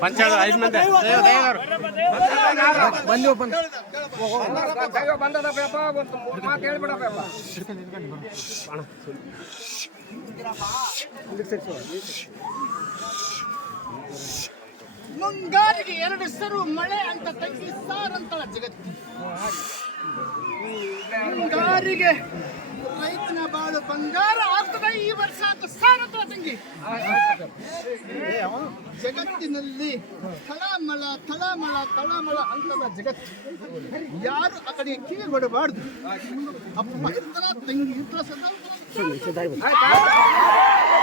पंचायत 5 ಮಂದಿ ಬಂದು ಬಂದದ ಪೇಪ ಮಾತು ಹೇಳ್ಬಿಡಪ್ಪ. ಮುಂಗಾರಿಗೆ 2 ಹೆಸರು ಮಳೆ ಅಂತ ತಂಗಿ ಸಾರ್ ಅಂತ ಜಗತ್ತಿ. ಮುಂಗಾರಿಗೆ ರೈತನ ಬಾಳು ಬಂಗಾರ ಆಗ್ತದೆ ಈ ವರ್ಷ ಅಂತ ಸಾರ್ ಅಂತ ತಂಗಿ. ಜಗತ್ತಿನಲ್ಲಿ ತಳಮಳ ತಳಮಳ ತಳಮಳ ಅಂತದ ಜಗತ್ತು. ಯಾರು ಆ ಕಡೆ ಕಿವಿ ಕೊಡಬಾರ್ದು. ಅಪ್ಪ ಇರ್ತಾರ ತಂಗಿ ಇರ್ತಾರ ಸದಾ